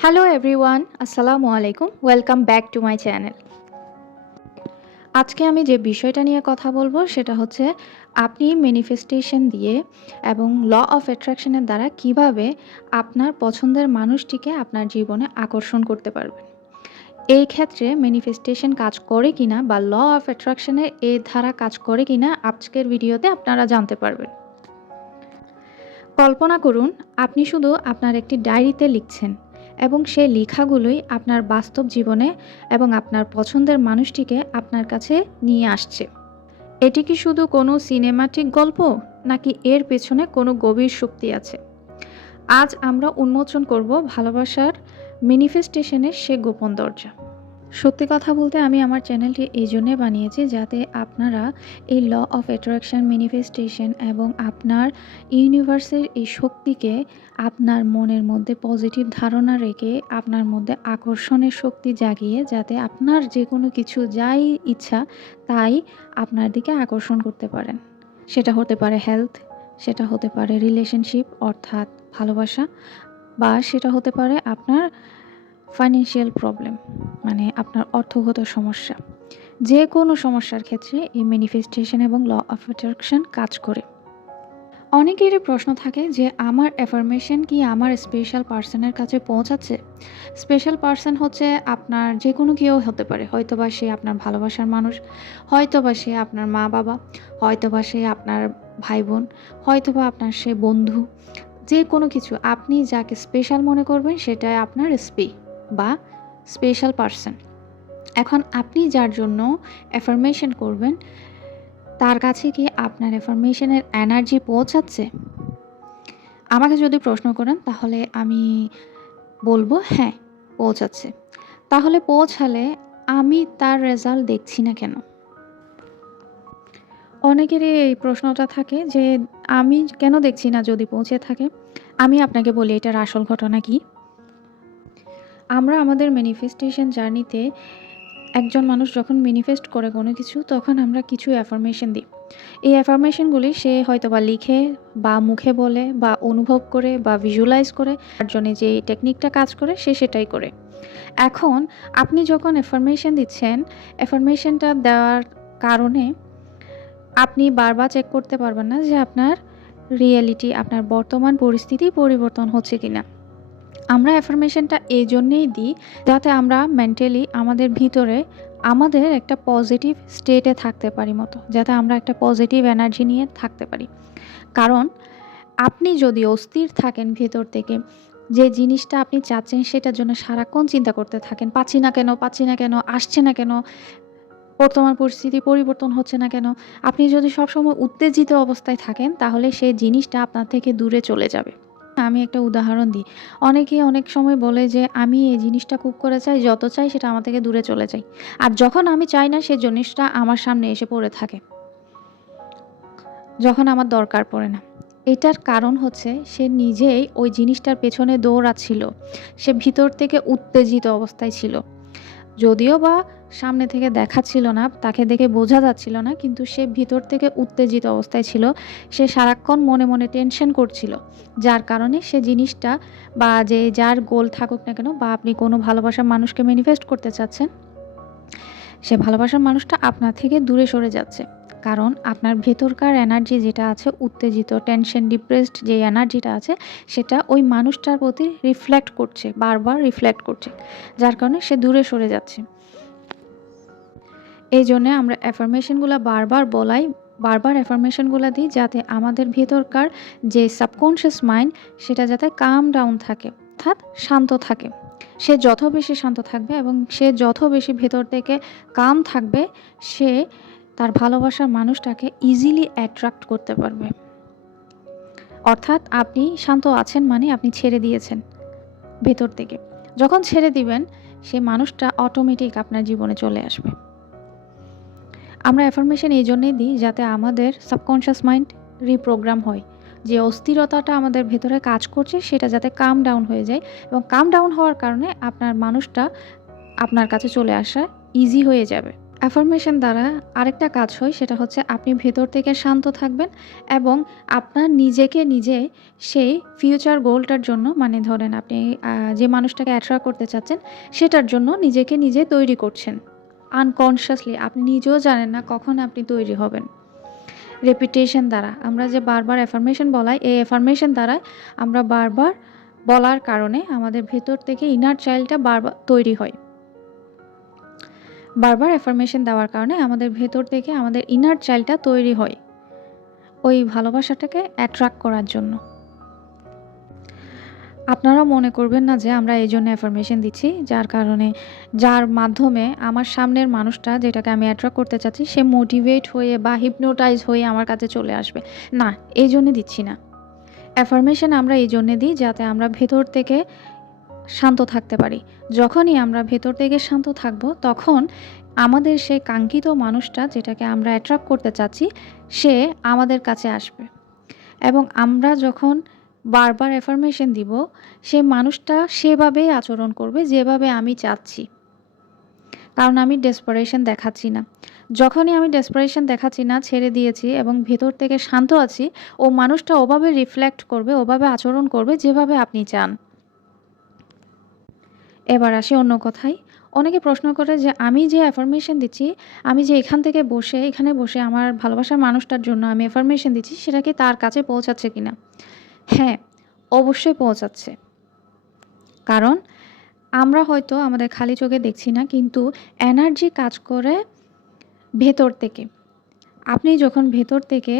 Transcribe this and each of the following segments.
Hello everyone, আসসালামু আলাইকুম। Welcome back to my channel. আজকে আমি যে বিষয়টা নিয়ে কথা বলবো সেটা হচ্ছে আপনি ম্যানিফেস্টেশন দিয়ে এবং ল অফ অ্যাট্রাকশনের দ্বারা কিভাবে আপনার পছন্দের মানুষটিকে আপনার জীবনে আকর্ষণ করতে পারবেন। এই ক্ষেত্রে ম্যানিফেস্টেশন কাজ করে কিনা বা ল অফ অ্যাট্রাকশনের এই ধারা কাজ করে কিনা আজকের ভিডিওতে আপনারা জানতে পারবেন। কল্পনা করুন আপনি শুধু আপনার একটি ডায়েরিতে লিখছেন এবং সেই লেখাগুলোই আপনার বাস্তব জীবনে এবং আপনার পছন্দের মানুষটিকে আপনার কাছে নিয়ে আসছে। এটি কি শুধু কোনো সিনেমাটিক গল্প, নাকি এর পেছনে কোনো গভীর শক্তি আছে? আজ আমরা উন্মোচন করব ভালোবাসার ম্যানিফেস্টেশনের সে গোপন দরজা। সত্যি কথা বলতে আমি আমার চ্যানেলটি এই জন্যে বানিয়েছি যাতে আপনারা এই ল অফ অ্যাট্রাকশন, ম্যানিফেস্টেশন এবং আপনার ইউনিভার্সের এই শক্তিকে আপনার মনের মধ্যে পজিটিভ ধারণা রেখে আপনার মধ্যে আকর্ষণের শক্তি জাগিয়ে যাতে আপনার যে কোনো কিছু যাই ইচ্ছা তাই আপনার দিকে আকর্ষণ করতে পারেন। সেটা হতে পারে হেলথ, সেটা হতে পারে রিলেশনশিপ অর্থাৎ ভালোবাসা, বা সেটা হতে পারে আপনার ফাইন্যান্সিয়াল প্রবলেম মানে আপনার অর্থগত সমস্যা। যে কোনো সমস্যার ক্ষেত্রে এই ম্যানিফেস্টেশন এবং ল অফ অ্যাট্রাকশন কাজ করে। অনেকেরই প্রশ্ন থাকে যে আমার অ্যাফার্মেশন কি আমার স্পেশাল পার্সনের কাছে পৌঁছাচ্ছে? স্পেশাল পার্সন হচ্ছে আপনার যে কোনো কেউ হতে পারে। হয়তোবা সে আপনার ভালোবাসার মানুষ, হয়তোবা সে আপনার মা-বাবা, হয়তোবা সে আপনার ভাই-বোন, হয়তোবা আপনার সে বন্ধু। যে কোনো কিছু আপনি যাকে স্পেশাল মনে করবেন সেটাই আপনার বা স্পেশাল পার্সন। এখন আপনি যার জন্য অ্যাফার্মেশন করবেন তার কাছে কি আপনার অ্যাফার্মেশনের এনার্জি পৌঁছাচ্ছে? আমাকে যদি প্রশ্ন করেন তাহলে আমি বলবো হ্যাঁ, পৌঁছাচ্ছে। তাহলে পৌঁছালে আমি তার রেজাল্ট দেখছি না কেন? অনেকেরই এই প্রশ্নটা থাকে যে আমি কেন দেখছি না যদি পৌঁছে থাকে? আমি আপনাকে বলি এটার আসল ঘটনা কি। আমরা আমাদের ম্যানিফেস্টেশন জার্নিতে একজন মানুষ যখন ম্যানিফেস্ট করে কোনো কিছু তখন আমরা কিছু অ্যাফার্মেশন দিই। এই অ্যাফার্মেশনগুলি সে হয়তোবা লিখে বা মুখে বলে বা অনুভব করে বা ভিজুয়ালাইজ করে তার জন্য যে টেকনিকটা কাজ করে সে সেটাই করে। এখন আপনি যখন অ্যাফার্মেশন দিচ্ছেন, অ্যাফার্মেশনটা দেওয়ার কারণে আপনি বারবার চেক করতে পারবেন না যে আপনার রিয়েলিটি, আপনার বর্তমান পরিস্থিতি পরিবর্তন হচ্ছে কিনা। আমরা অ্যাফার্মেশনটা এই জন্যেই দিই যাতে আমরা মেন্টালি আমাদের ভিতরে আমাদের একটা পজিটিভ স্টেটে থাকতে পারি মতো, যাতে আমরা একটা পজিটিভ এনার্জি নিয়ে থাকতে পারি। কারণ আপনি যদি অস্থির থাকেন ভেতর থেকে, যে জিনিসটা আপনি চাচ্ছেন সেটার জন্য সারাক্ষণ চিন্তা করতে থাকেন, পাচ্ছি না কেন, পাচ্ছি না কেন, আসছে না কেন, বর্তমান পরিস্থিতি পরিবর্তন হচ্ছে না কেন, আপনি যদি সবসময় উত্তেজিত অবস্থায় থাকেন তাহলে সেই জিনিসটা আপনার থেকে দূরে চলে যাবে। আমি একটা উদাহরণ দিই। অনেকেই অনেক সময় বলে যে, "আমি এই জিনিসটা খুব করে চাই, যত চাই সেটা আমার থেকে দূরে চলে যায়। আর যখন আমি চাই না সেই জিনিসটা আমার সামনে এসে পড়ে থাকে। যখন আমার দরকার পড়ে না।" এটার কারণ হচ্ছে সে নিজেই ওই জিনিসটার পেছনে দৌড়াচ্ছিল। সে ভিতর থেকে উত্তেজিত অবস্থায় ছিল। যদিও বা সামনে থেকে দেখাচ্ছিল না, তাকে দেখে বোঝা যাচ্ছিল না, কিন্তু সে ভিতর থেকে উত্তেজিত অবস্থায় ছিল। সে সারাক্ষণ মনে, মনে টেনশন করছিল। যার কারণে সে জিনিসটা বা যে যার গোল থাকুক না কেন, বা আপনি কোনো ভালোবাসার মানুষকে ম্যানিফেস্ট করতে চাচ্ছেন, সে ভালোবাসার মানুষটা আপনার থেকে দূরে সরে যাচ্ছে। কারণ আপনার ভেতরকার এনার্জি যেটা আছে, উত্তেজিত, টেনশন, ডিপ্রেসড যে এনার্জিটা আছে সেটা ওই মানুষটার প্রতি রিফ্লেক্ট করছে, বারবার রিফ্লেক্ট করছে। যার কারণে সে দূরে সরে যাচ্ছে। এই জন্যে আমরা অ্যাফার্মেশনগুলা বারবার বলাই, বারবার অ্যাফার্মেশনগুলা দিই যাতে আমাদের ভেতরকার যে সাবকনশিয়াস মাইন্ড সেটা যাতে কাম ডাউন থাকে, অর্থাৎ শান্ত থাকে। সে যত বেশি শান্ত থাকবে এবং সে যত বেশি ভেতর থেকে কাম থাকবে, সে তার ভালোবাসার মানুষটাকে ইজিলি অ্যাট্রাক্ট করতে পারবে। অর্থাৎ আপনি শান্ত আছেন মানে আপনি ছেড়ে দিয়েছেন ভেতর থেকে। যখন ছেড়ে দিবেন সে মানুষটা অটোমেটিক আপনার জীবনে চলে আসবে। আমরা অ্যাফার্মেশন এই জন্যেই দিই যাতে আমাদের সাবকনশিয়াস মাইন্ড রিপ্রোগ্রাম হয়। যে অস্থিরতাটা আমাদের ভেতরে কাজ করছে সেটা যাতে কাম ডাউন হয়ে যায়, এবং কাম ডাউন হওয়ার কারণে আপনার মানুষটা আপনার কাছে চলে আসা ইজি হয়ে যাবে। অ্যাফার্মেশন দ্বারা আরেকটা কাজ হয়, সেটা হচ্ছে আপনি ভেতর থেকে শান্ত থাকবেন এবং আপনার নিজেকে নিজে সেই ফিউচার গোলটার জন্য, মানে ধরেন আপনি যে মানুষটাকে অ্যাট্রাক্ট করতে চাচ্ছেন সেটার জন্য নিজেকে নিজে তৈরি করছেন। আনকনসিয়াসলি আপনি নিজেও জানেন না কখন আপনি তৈরি হবেন। রেপিটেশন দ্বারা আমরা যে বারবার অ্যাফার্মেশন বলাই, এই অ্যাফার্মেশন দ্বারা আমরা বারবার বলার কারণে আমাদের ভেতর থেকে ইনার চাইল্ডটা বারবার তৈরি হয়। বারবার অ্যাফার্মেশন দেওয়ার কারণে আমাদের ভেতর থেকে আমাদের ইনার চাইল্ডটা তৈরি হয় ওই ভালোবাসাটাকে অ্যাট্রাক্ট করার জন্য। আপনারাও মনে করবেন না যে আমরা এই জন্য অ্যাফার্মেশন দিচ্ছি, যার মাধ্যমে আমার সামনের মানুষটা, যেটাকে আমি অ্যাট্রাক্ট করতে চাচ্ছি, সে মোটিভেট হয়ে বা হিপনোটাইজ হয়ে আমার কাছে চলে আসবে। না, এই জন্যে দিচ্ছি না। অ্যাফার্মেশন আমরা এই জন্যে দিই যাতে আমরা ভেতর থেকে শান্ত থাকতে পারি। যখনই আমরা ভেতর থেকে শান্ত থাকব, তখন আমাদের সেই কাঙ্ক্ষিত মানুষটা, যেটাকে আমরা অ্যাট্রাক্ট করতে চাচ্ছি, সে আমাদের কাছে আসবে। এবং আমরা যখন বারবার অ্যাফার্মেশন দিব, সে মানুষটা সেভাবেই আচরণ করবে যেভাবে আমি চাচ্ছি। কারণ আমি ডেসপারেশন দেখাচ্ছি না। যখনই আমি ডেসপারেশন দেখাচ্ছি না, ছেড়ে দিয়েছি এবং ভেতর থেকে শান্ত আছি, ও মানুষটা ওভাবে রিফ্লেক্ট করবে, ওভাবে আচরণ করবে যেভাবে আপনি চান। এবার আসি অন্য কথায়। অনেকে প্রশ্ন করে যে আমি যে অ্যাফার্মেশন দিচ্ছি, আমি যে এখানে বসে আমার ভালোবাসার মানুষটার জন্য আমি অ্যাফার্মেশন দিচ্ছি, সেটা কি তার কাছে পৌঁছাচ্ছে কিনা? হ্যাঁ, অবশ্যই পৌঁছাচ্ছে। কারণ আমরা হয়তো আমাদের খালি চোখে দেখছি না, কিন্তু এনার্জি কাজ করে ভেতর থেকে। আপনি যখন ভেতর থেকে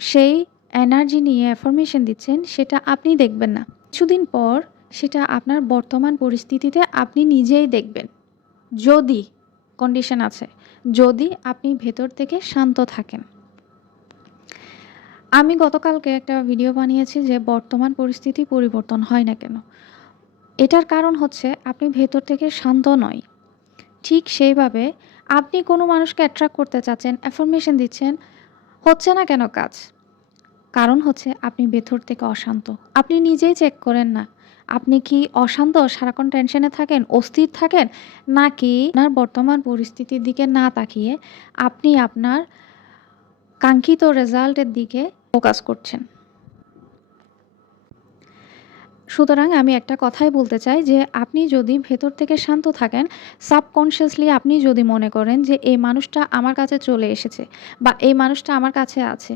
সেই এনার্জি নিয়ে অ্যাফার্মেশন দিচ্ছেন, সেটা আপনি দেখবেন না। কিছুদিন পর সেটা আপনার বর্তমান পরিস্থিতিতে আপনি নিজেই দেখবেন। যদি, কন্ডিশন আছে, যদি আপনি ভেতর থেকে শান্ত থাকেন। আমি গতকালকে একটা ভিডিও বানিয়েছি যে বর্তমান পরিস্থিতি পরিবর্তন হয় না কেন? এটার কারণ হচ্ছে আপনি ভেতর থেকে শান্ত নয়। ঠিক সেইভাবে আপনি কোনো মানুষকে অ্যাট্রাক্ট করতে চাচ্ছেন, অ্যাফার্মেশন দিচ্ছেন, হচ্ছে না কেন কাজ? কারণ হচ্ছে আপনি ভেতর থেকে অশান্ত। আপনি নিজেই চেক করেন না। আপনি কি অশান্ত, সারাক্ষণ টেনশনে থাকেন, অস্থির থাকেন? নাকি আপনার বর্তমান পরিস্থিতির দিকে না তাকিয়ে আপনি আপনার কাঙ্ক্ষিত রেজাল্টের দিকে ফোকাস করছেন? সুতরাং আমি একটা কথাই বলতে চাই যে আপনি যদি ভেতর থেকে শান্ত থাকেন, সাবকনসিয়াসলি আপনি যদি মনে করেন যে এই মানুষটা আমার কাছে চলে এসেছে বা এই মানুষটা আমার কাছে আছে,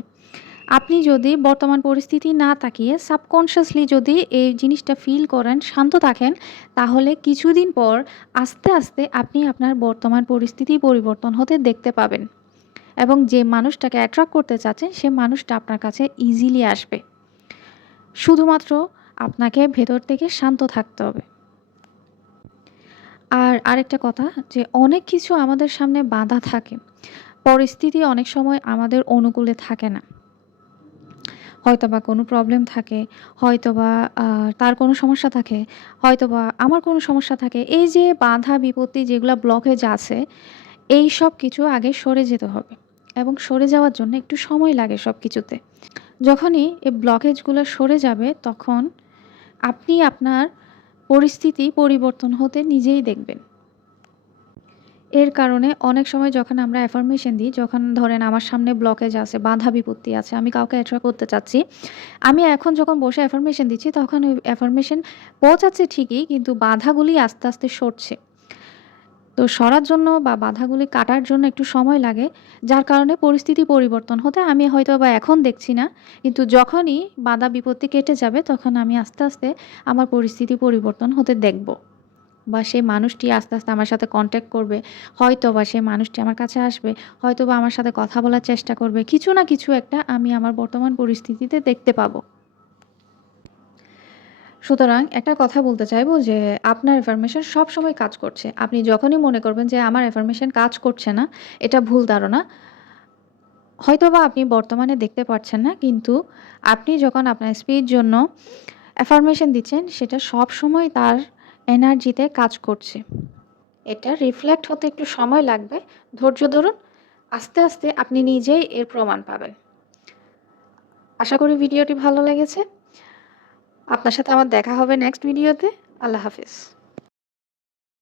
আপনি যদি বর্তমান পরিস্থিতি না তাকিয়ে সাবকনসিয়াসলি যদি এই জিনিসটা ফিল করেন, শান্ত থাকেন, তাহলে কিছুদিন পর আস্তে আস্তে আপনি আপনার বর্তমান পরিস্থিতি পরিবর্তন হতে দেখতে পাবেন এবং যে মানুষটাকে অ্যাট্রাক্ট করতে চাচ্ছেন সে মানুষটা আপনার কাছে ইজিলি আসবে। শুধুমাত্র আপনাকে ভেতর থেকে শান্ত থাকতে হবে। আর আরেকটা কথা, যে অনেক কিছু আমাদের সামনে বাধা থাকে। পরিস্থিতি অনেক সময় আমাদের অনুকূলে থাকে না। হয়তোবা কোনো প্রবলেম থাকে, হয়তোবা তার কোনো সমস্যা থাকে, হয়তোবা আমার কোনো সমস্যা থাকে। এই যে বাধা বিপত্তি যেগুলা ব্লকেজ আছে, এইসব কিছু আগে সরে যেতে হবে এবং সরে যাওয়ার জন্য একটু সময় লাগে সব কিছুতে। যখনই এই ব্লকেজগুলো সরে যাবে, তখন আপনি আপনার পরিস্থিতি পরিবর্তন হতে নিজেই দেখবেন। এর কারণে অনেক সময় যখন আমরা অ্যাফার্মেশন দিই, যখন ধরেন আমার সামনে ব্লকেজ আছে, বাধা বিপত্তি আছে, আমি কাউকে অ্যাট্রাক্ট করতে চাচ্ছি, আমি এখন যখন বসে অ্যাফার্মেশন দিচ্ছি, তখন ওই অ্যাফার্মেশন পৌঁছাচ্ছে ঠিকই, কিন্তু বাধাগুলি আস্তে আস্তে সরছে। তো সরার জন্য বা বাধাগুলি কাটার জন্য একটু সময় লাগে, যার কারণে পরিস্থিতি পরিবর্তন হতে আমি হয়তোবা এখন দেখছি না, কিন্তু যখনই বাধা বিপত্তি কেটে যাবে, তখন আমি আস্তে আস্তে আমার পরিস্থিতি পরিবর্তন হতে দেখব। বা সেই মানুষটি আস্তে আস্তে আমার সাথে কন্ট্যাক্ট করবে, হয়তোবা সেই মানুষটি আমার কাছে আসবে, হয়তোবা আমার সাথে কথা বলার চেষ্টা করবে। কিছু না কিছু একটা আমি আমার বর্তমান পরিস্থিতিতে দেখতে পাবো। সুতরাং একটা কথা বলতে চাইবো যে আপনার অ্যাফার্মেশন সবসময় কাজ করছে। আপনি যখনই মনে করবেন যে আমার অ্যাফার্মেশন কাজ করছে না, এটা ভুল ধারণা। হয়তোবা আপনি বর্তমানে দেখতে পারছেন না, কিন্তু আপনি যখন আপনার স্পিড জন্য অ্যাফার্মেশন দিচ্ছেন, সেটা সবসময় তার এনার্জিতে কাজ করছে। এটা রিফ্লেক্ট হতে একটু সময় লাগবে। ধৈর্য ধরুন। আস্তে আস্তে আপনি নিজেই এর প্রমাণ পাবেন। আশা করি ভিডিওটি ভালো লেগেছে। আপনার সাথে আমার দেখা হবে নেক্সট ভিডিওতে। আল্লাহ হাফেজ।